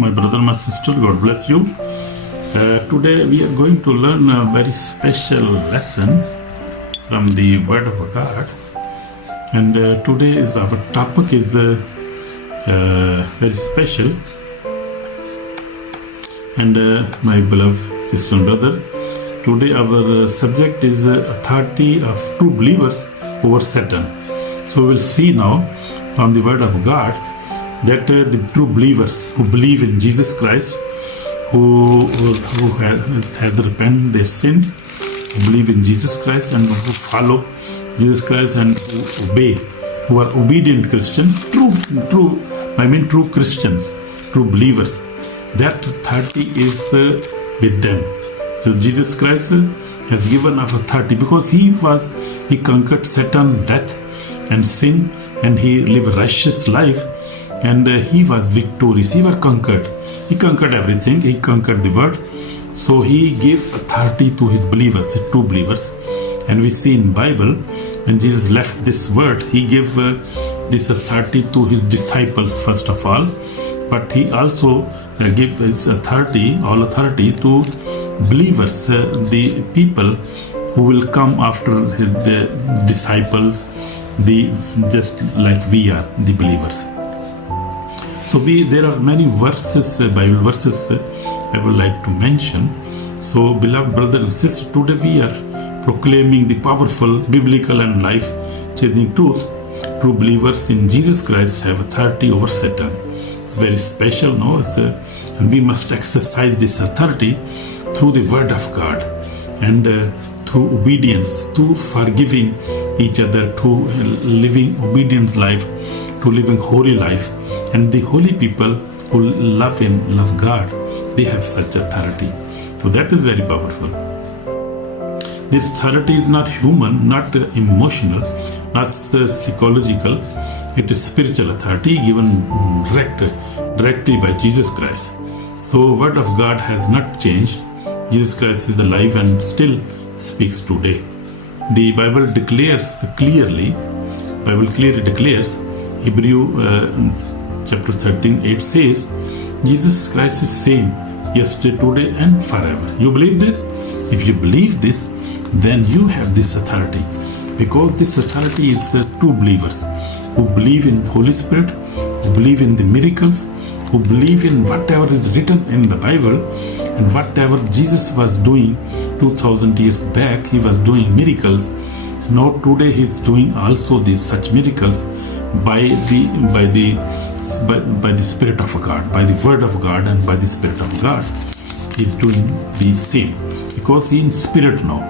My brother, my sister, God bless you. Today we are going to learn a very special lesson from the Word of God. And today is our topic is very special. And my beloved sister and brother, today our subject is authority of true believers over Satan. So we'll see now from the Word of God that the true believers who believe in Jesus Christ, who have repented their sins, who believe in Jesus Christ and who follow Jesus Christ and who obey, who are obedient Christians, true Christians, true believers, that authority is with them. So Jesus Christ has given us authority because he conquered Satan, death and sin, and he lived a righteous life. And he was victorious. He conquered everything. He conquered the world. So he gave authority to his believers, the true believers. And we see in Bible, when Jesus left this world, he gave this authority to his disciples first of all. But he also gave his authority, all authority, to believers, the people who will come after the disciples, just like we are, the believers. So there are many verses, Bible verses I would like to mention. So beloved brother and sister, today we are proclaiming the powerful, biblical and life-changing truth. True believers in Jesus Christ have authority over Satan. It's very special, no? And we must exercise this authority through the Word of God and through obedience, to forgiving each other, to living obedient life, to living holy life. And the holy people who love God, they have such authority. So that is very powerful. This authority is not human, not emotional, not psychological. It is spiritual authority given directly by Jesus Christ. So Word of God has not changed. Jesus Christ is alive and still speaks today. The Bible clearly declares, Hebrew chapter 13:8 says, Jesus Christ is same yesterday, today and forever. You believe this? If you believe this, then you have this authority, because this authority is true believers who believe in Holy Spirit, who believe in the miracles, who believe in whatever is written in the Bible, and whatever Jesus was doing 2000 years back. He was doing miracles. Now today he is doing also these such miracles by the Spirit of God, by the Word of God and by the Spirit of God. He is doing the same because he is in spirit now.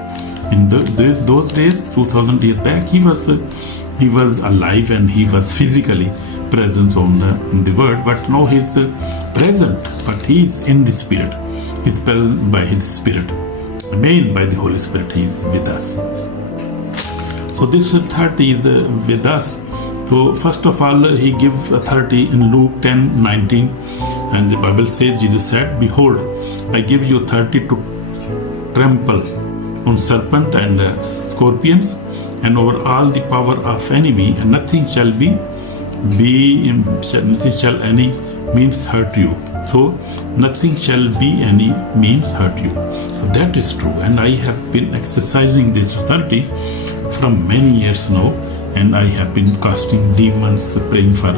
In those days, 2000 years back, he was alive and he was physically present in the Word, but now he is present, but he is in the Spirit. He is present by his Spirit. Remain by the Holy Spirit. He is with us. So this authority is with us. So first of all, he gives authority in Luke 10:19, and the Bible says, Jesus said, "Behold, I give you authority to trample on serpent and scorpions, and over all the power of enemy, and nothing shall any means hurt you." So nothing shall be any means hurt you. So that is true, and I have been exercising this authority from many years now. And I have been casting demons, praying for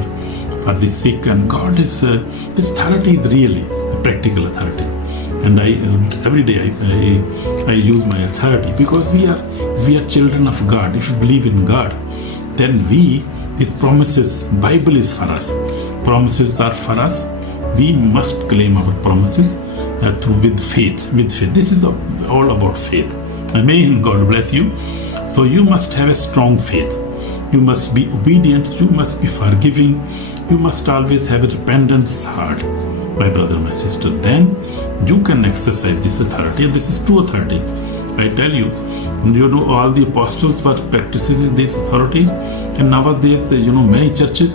the sick, and God is this authority is really a practical authority. And every day I use my authority because we are children of God. If we believe in God, then these promises, Bible is for us. Promises are for us. We must claim our promises with faith. This is all about faith. Amen. God bless you. So you must have a strong faith. You must be obedient, you must be forgiving, you must always have a repentant heart, my brother, my sister. Then you can exercise this authority, and this is true authority. I tell you, all the apostles were practicing these authorities, and nowadays, many churches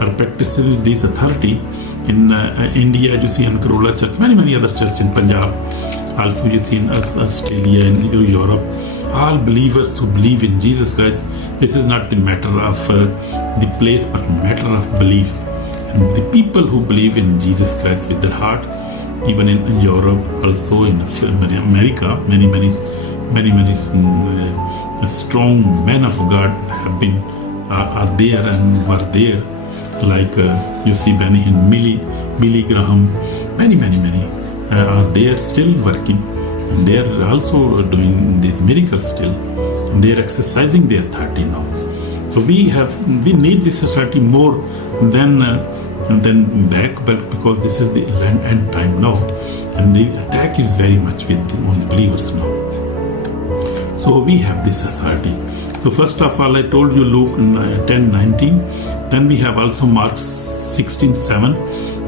are practicing this authority. In India, you see in Kerala Church, many other churches in Punjab, also you see in Australia, in Europe. All believers who believe in Jesus Christ, this is not the matter of the place, but matter of belief. And the people who believe in Jesus Christ with their heart, even in Europe, also in America, many strong men of God have been are there and were there, like you see Benny and Billy Graham, many are there still working, and they are also doing these miracles still, and they are exercising their authority now. So we need this authority more than back, but because this is the end time now, and the attack is very much on believers now. So we have this authority. So first of all, I told you Luke 10:19. Then we have also Mark 16:7.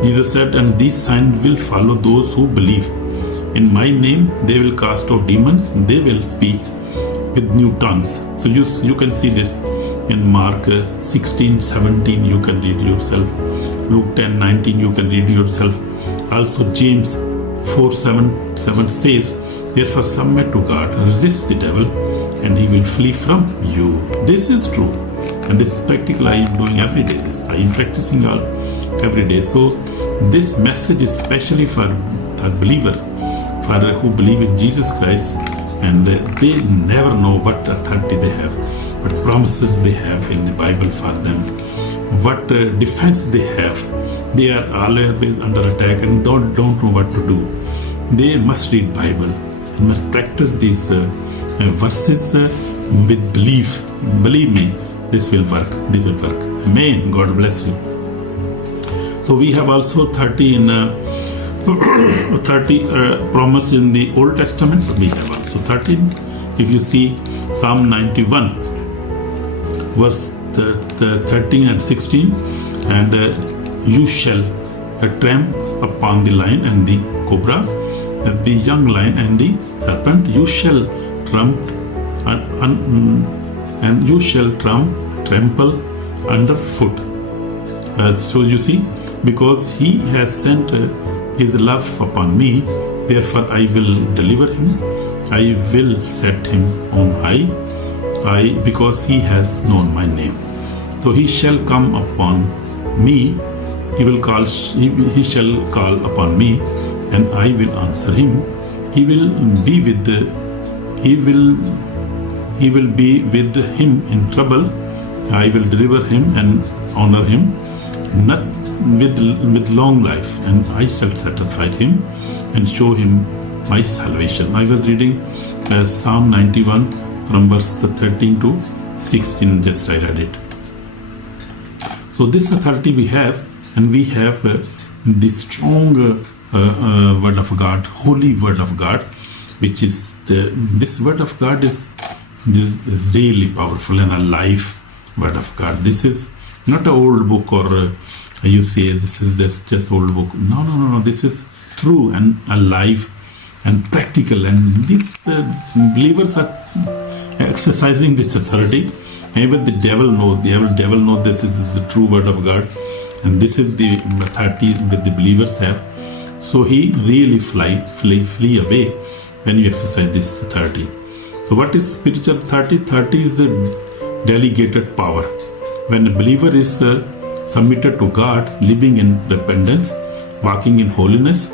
Jesus said, "And these signs will follow those who believe. In my name they will cast out demons. They will speak with new tongues." So you can see this in Mark 16:17. You can read yourself. Luke 10:19. You can read yourself. Also James 4:7 says, "Therefore submit to God, resist the devil, and he will flee from you." This is true, and this is practical. I am doing every day. I am practicing every day. So this message is especially for believers, for who believe in Jesus Christ, and they never know what authority they have, what promises they have in the Bible for them, what defense they have. They are always under attack and don't know what to do. They must read Bible and must practice these verses with belief. Believe me, this will work. This will work. Amen. God bless you. So we have also 30 promise in the Old Testament. We have also 13. If you see Psalm 91, verse 13 and 16, and you shall tramp upon the lion and the cobra, the young lion and the serpent. You shall and you shall trample underfoot. So you see, because he has sent his love upon me, therefore I will deliver him. I will set him on high, because he has known my name. So he shall come upon me. He shall call upon me, and I will answer him. He will be with him in trouble. I will deliver him and honor him, not with long life, and I shall satisfy him and show him my salvation. I was reading Psalm 91 from verse 13 to 16. Just I read it. So this authority we have, and we have the strong word of God, holy word of God, which is this word of God is really powerful and alive word of God. This is not an old book, or you say this is just old book. No. This is true and alive and practical, and these believers are exercising this authority. Even the devil knows this is the true word of God, and this is the authority that the believers have. So he really flee away when you exercise this authority. So what is spiritual authority? Authority is the delegated power. When a believer is submitted to God, living in repentance, walking in holiness,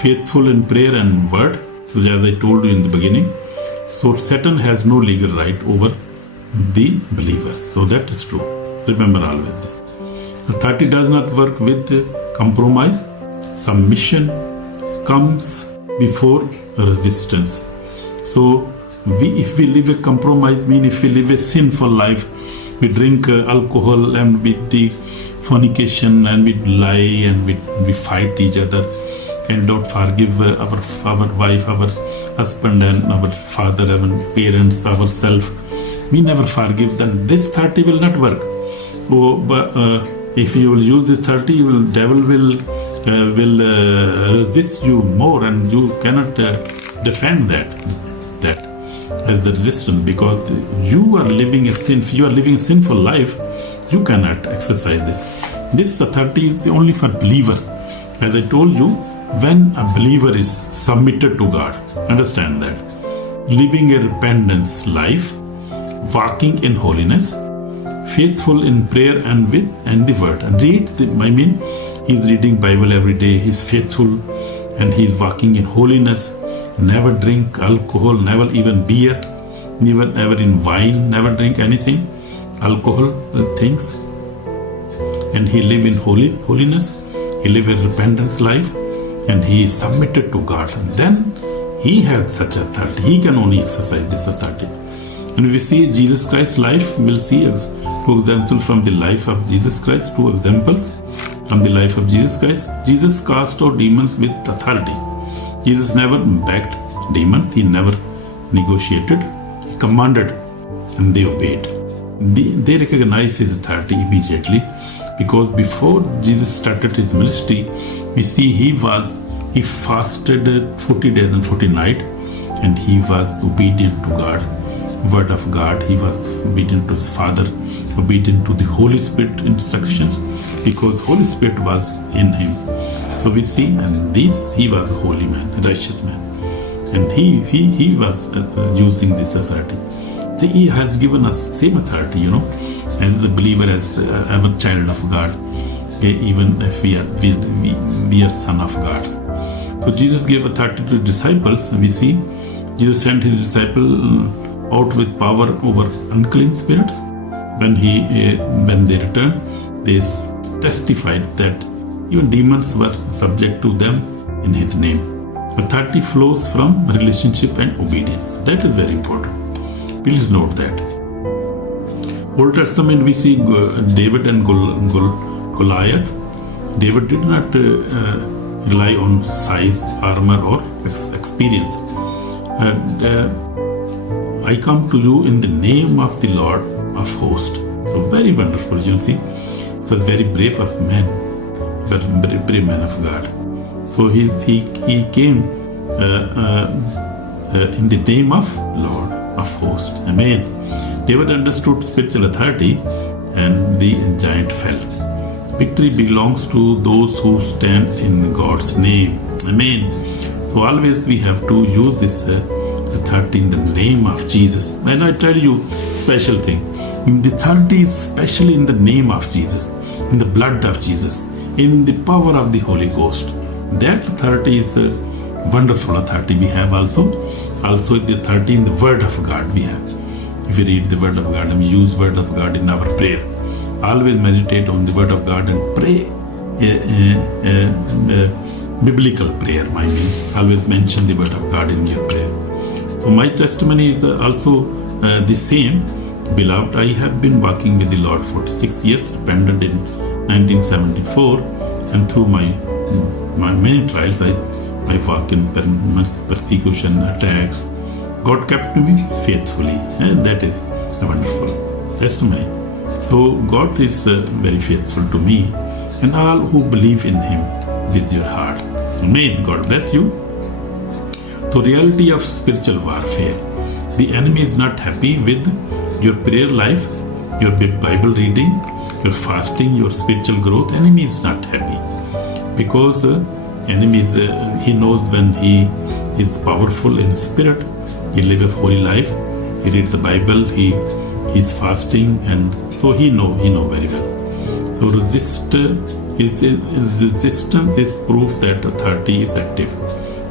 faithful in prayer and word, so as I told you in the beginning, so Satan has no legal right over the believers. So that is true. Remember always this. Authority does not work with compromise. Submission comes before resistance. So if we live a compromise, if we live a sinful life, we drink alcohol and we do fornication and we lie and we fight each other and don't forgive our wife, our husband and our father, our parents, ourselves. We never forgive, then this 30 will not work. So, but if you will use this 30, devil will resist you more, and you cannot defend that as the resistance, because you are living a sinful life. You cannot exercise this. This authority is only for believers. As I told you, when a believer is submitted to God, understand that, living a repentance life, walking in holiness, faithful in prayer and the word. And he's reading Bible every day. He's faithful and he's walking in holiness. Never drink alcohol, never even beer, never in wine, never drink anything, alcohol things. And he live in holiness. He live a repentance life, and he is submitted to God. And then he has such authority. He can only exercise this authority. And we see Jesus Christ's life. We'll see two examples from the life of Jesus Christ. Two examples from the life of Jesus Christ. Jesus cast out demons with authority. Jesus never begged demons. He never negotiated. He commanded, and they obeyed. They recognized his authority immediately, because before Jesus started his ministry, we see he fasted 40 days and 40 nights, and he was obedient to God, word of God. He was obedient to his Father, obedient to the Holy Spirit instructions, because Holy Spirit was in him. So we see, and he was a holy man, a righteous man, and he was using this authority. So he has given us same authority, as a believer, as a child of God, even if we are son of God. So Jesus gave authority to disciples. We see Jesus sent his disciple out with power over unclean spirits. When they returned, they testified that even demons were subject to them in his name. Authority flows from relationship and obedience. That is very important. Please note that. Old Testament, we see David and Goliath. David did not rely on size, armor, or experience. I come to you in the name of the Lord of hosts. So very wonderful. You see, he was very brave of man, very brave man of God. So he came in the name of Lord of hosts. Amen. David understood spiritual authority, and the giant fell. Victory belongs to those who stand in God's name. Amen. So always we have to use this authority in the name of Jesus. And I tell you, special thing. The authority is especially in the name of Jesus, in the blood of Jesus, in the power of the Holy Ghost. That authority is a wonderful authority we have also the authority in the Word of God we have. If we read the Word of God and we use Word of God in our prayer, always meditate on the Word of God and pray biblical prayer. Always mention the Word of God in your prayer. So my testimony is also the same. Beloved, I have been walking with the Lord 46 years, repented in 1974, and through my many trials, I walk in persecution, attacks. God kept me faithfully, and that is a wonderful testimony. So God is very faithful to me and all who believe in Him with your heart. Amen. God bless you. So reality of spiritual warfare. The enemy is not happy with your prayer life, your Bible reading, your fasting, your spiritual growth. Enemy is not happy because enemy is he knows when he is powerful in spirit. He live a holy life. He read the Bible. He is fasting, and so he know very well. So resistance is proof that authority is active.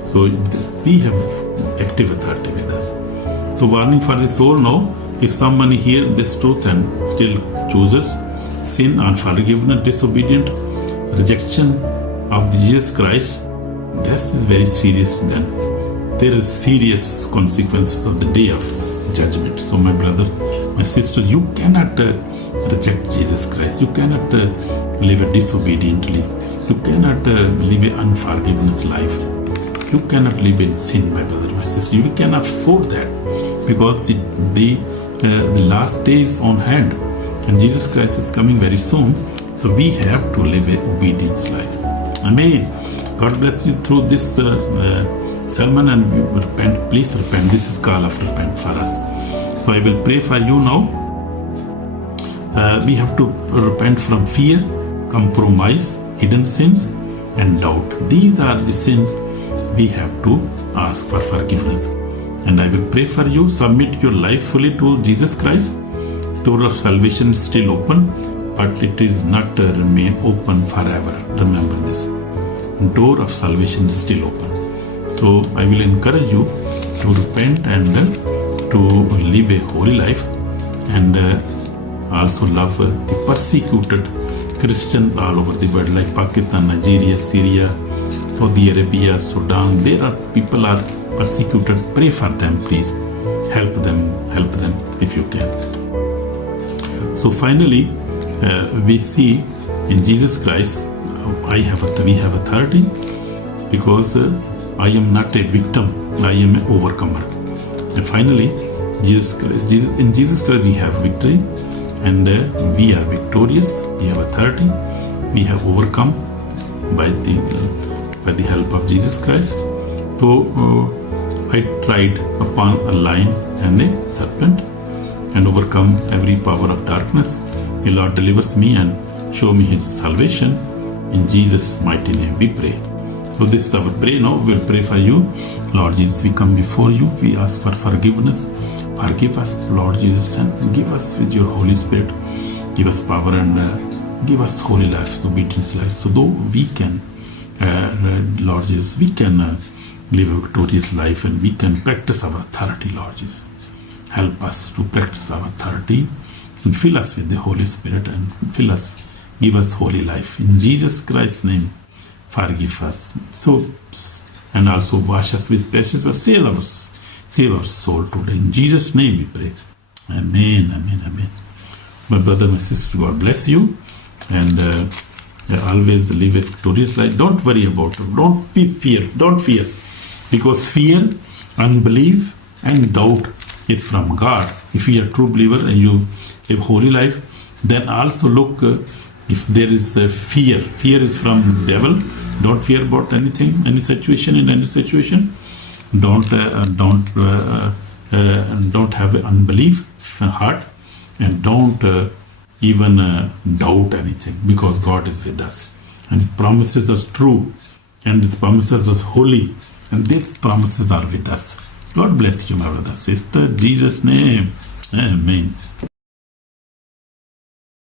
So we have active authority with us. So warning for the soul now. If someone hears this truth and still chooses sin, unforgiveness, disobedient, rejection of Jesus Christ, this is very serious then. There is serious consequences of the day of judgment. So my brother, my sister, you cannot reject Jesus Christ. You cannot live disobediently. You cannot live an unforgiveness life. You cannot live in sin, my brother, my sister. You cannot afford that because the last day is on hand and Jesus Christ is coming very soon. So we have to live an obedience life. Amen. God bless you through this sermon, and repent. Please repent. This is call of repent for us. So I will pray for you now. We have to repent from fear, compromise, hidden sins, and doubt. These are the sins we have to ask for forgiveness. And I will pray for you. Submit your life fully to Jesus Christ. door of salvation is still open, but it is not remain open forever. Remember this. Door of salvation is still open. So I will encourage you to repent and to live a holy life, and also love the persecuted Christians all over the world, like Pakistan, Nigeria, Syria, Saudi Arabia, Sudan. There are people are persecuted. Pray for them, please. Help them if you can. So finally, we see in Jesus Christ, we have authority, because I am not a victim, I am an overcomer. And finally, in Jesus Christ we have victory, and we are victorious. We have authority. We have overcome by the help of Jesus Christ. So I tried upon a lion and a serpent and overcome every power of darkness. The Lord delivers me and show me His salvation. In Jesus' mighty name we pray. So this is our prayer now. We'll pray for you. Lord Jesus, we come before you. We ask for forgiveness. Forgive us, Lord Jesus, and give us with your Holy Spirit. Give us power and give us holy life, obedience life. So though we can, Lord Jesus, we can live a victorious life, and we can practice our authority, Lord Jesus. Help us to practice our authority and fill us with the Holy Spirit, and give us holy life. In Jesus Christ's name, forgive us. So, and also wash us with precious blood. Save our soul today. In Jesus' name we pray. Amen, amen, amen. So my brother, my sister, God bless you. And always live a victorious life. Don't worry about it. Don't fear. Because fear, unbelief, and doubt is from God. If you are a true believer and you live holy life, then also look, if there is a fear is from the devil. Don't fear about anything, any situation. Don't have an unbelief heart, and don't even doubt anything, because God is with us, and His promises are true, and His promises are holy, and these promises are with us. God bless you, my brother, sister. In Jesus' name, amen.